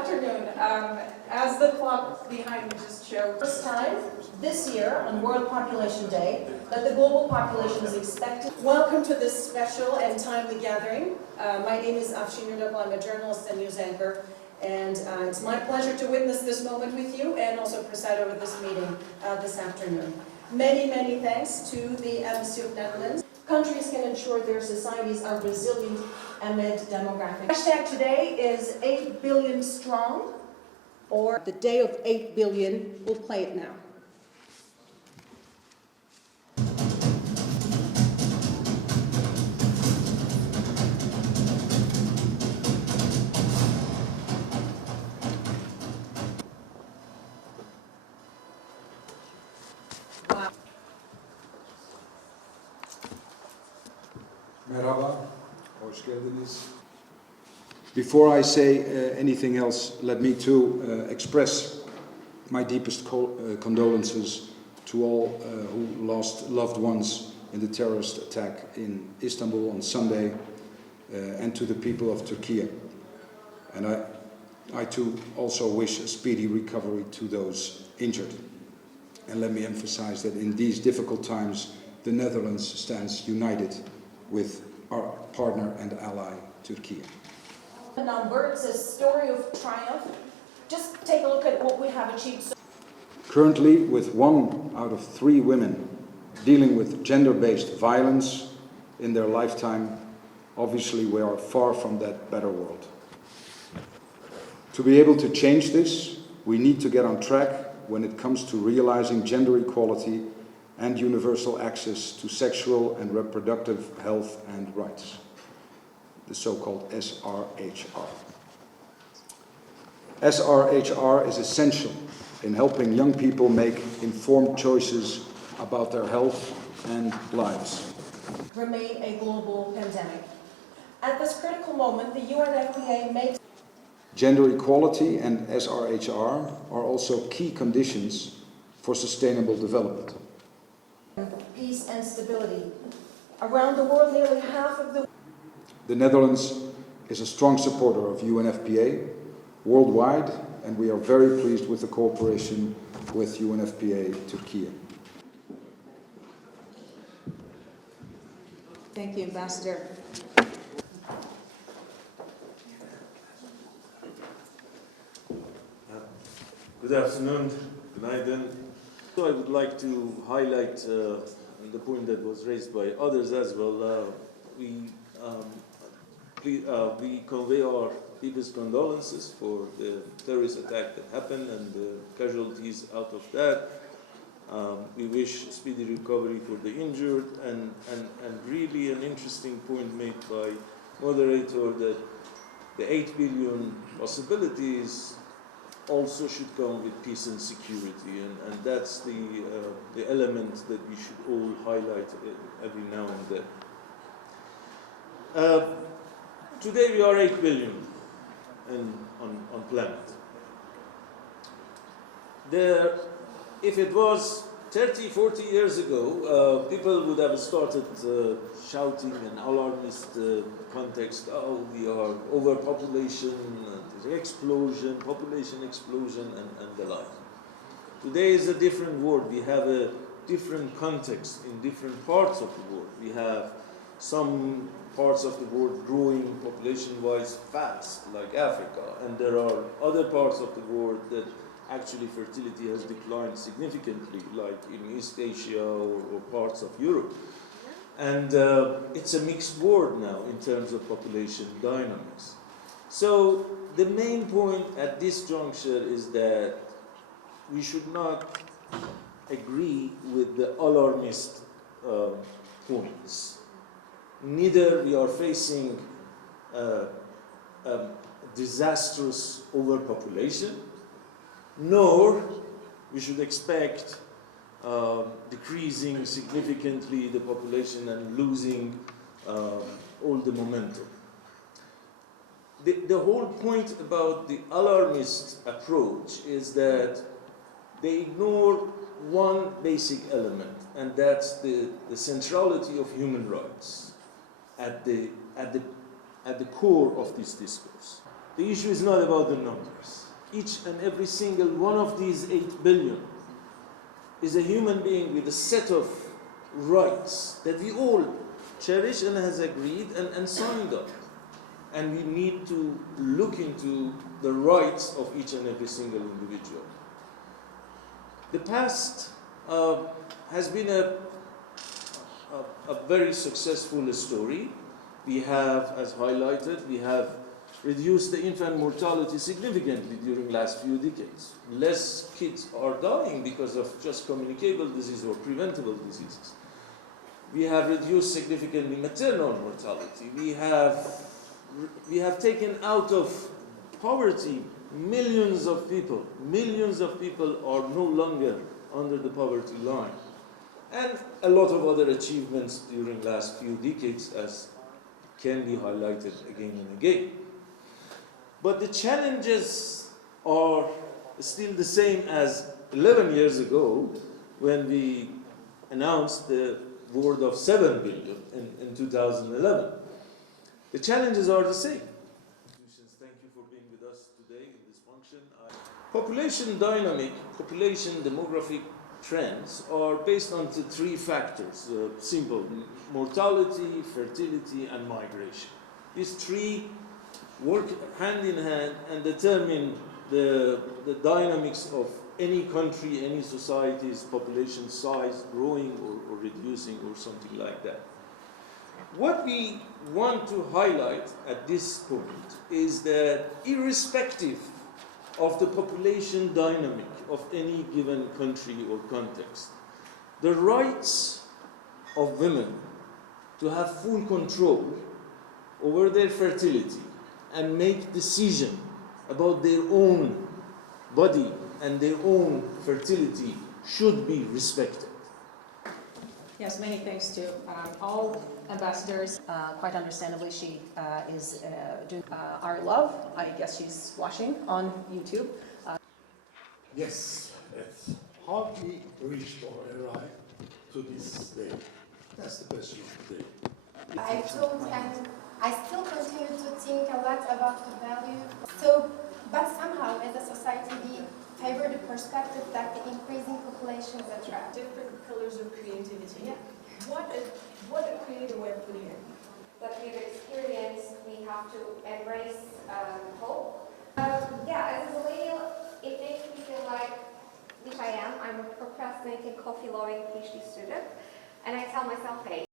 afternoon. As the clock behind me just showed, First time this year on World Population Day that the global population is expected. welcome to this special and timely gathering. My name is Afshin Yurdabal. I'm a journalist and news anchor, and it's my pleasure to witness this moment with you and also preside over this meeting this afternoon. Many, many thanks to the Embassy of Netherlands. Countries can ensure their societies are resilient amid demographic. Hashtag today is 8 billion strong, or the day of 8 billion. We'll play it now. Merhaba, hoş geldiniz. Before I say anything else, let me too express my deepest condolences to all who lost loved ones in the terrorist attack in Istanbul on Sunday, and to the people of Turkey. And I too also wish a speedy recovery to those injured. And let me emphasize that in these difficult times, the Netherlands stands united with our partner and ally, Turkey. The number, it's a story of triumph. Just take a look at what we have achieved. Currently, with 1 out of 3 women dealing with gender-based violence in their lifetime, obviously we are far from that better world. To be able to change this, we need to get on track when it comes to realizing gender equality and universal access to sexual and reproductive health and rights, the so-called SRHR. SRHR is essential in helping young people make informed choices about their health and lives. Remain a global pandemic. At this critical moment, the UNFPA makes Gender equality and SRHR are also key conditions for sustainable development. peace and stability. Around the world, nearly half of The Netherlands is a strong supporter of UNFPA worldwide, and we are very pleased with the cooperation with UNFPA Turkey. Thank you, Ambassador. Good afternoon, günaydın. So I would like to highlight the point that was raised by others as well. We convey our deepest condolences for the terrorist attack that happened and the casualties out of that. We wish speedy recovery for the injured, and really an interesting point made by moderator that the 8 billion possibilities also should come with peace and security, and that's the element that we should all highlight every now and then. Today we are 8 billion on planet. If it was 30, 40 years ago, people would have started shouting in alarmist context, oh, we are overpopulation, population explosion, and the like. Today is a different world. We have a different context in different parts of the world. We have some parts of the world growing population-wise fast, like Africa, and there are other parts of the world that actually fertility has declined significantly, like in East Asia or parts of Europe. And it's a mixed world now in terms of population dynamics. So the main point at this juncture is that we should not agree with the alarmist points. Neither we are facing disastrous overpopulation, nor we should expect decreasing significantly the population and losing all the momentum. The whole point about the alarmist approach is that they ignore one basic element, and that's the centrality of human rights at the core of this discourse. the issue is not about the numbers. Each and every single one of these 8 billion is a human being with a set of rights that we all cherish and has agreed and signed up. And we need to look into the rights of each and every single individual. The past has been a very successful story. We have, as highlighted, we have reduced the infant mortality significantly during the last few decades. Less kids are dying because of just communicable disease or preventable diseases. We have reduced significantly maternal mortality. We have taken out of poverty millions of people. Millions of people are no longer under the poverty line. And a lot of other achievements during the last few decades, as can be highlighted again and again. But the challenges are still the same as 11 years ago when we announced the word of 7 billion in 2011. The challenges are the same. Thank you for being with us today in this function. Population dynamic, population demographic trends are based on the 3 factors, simple: mortality, fertility, and migration. These 3 work hand in hand and determine the dynamics of any country, any society's population size growing or reducing or something like that. What we want to highlight at this point is that irrespective of the population dynamic of any given country or context, the rights of women to have full control over their fertility and make decision about their own body and their own fertility should be respected. Yes, many thanks to all ambassadors. Quite understandably, she is doing our love. I guess she's watching on YouTube. Yes, yes. How we reached or arrived to this day? That's the question of the day. I thought and I still continue to think a lot about the value. So, but somehow as a society we favor the perspective that the increasing populations attract. Different pillars of creativity. Yeah. What a creative way of putting it. That we've experienced, we have to embrace hope. Yeah, as a millennial, it makes me feel like, which I am, I'm a procrastinating, coffee-loving PhD student, and I tell myself, hey,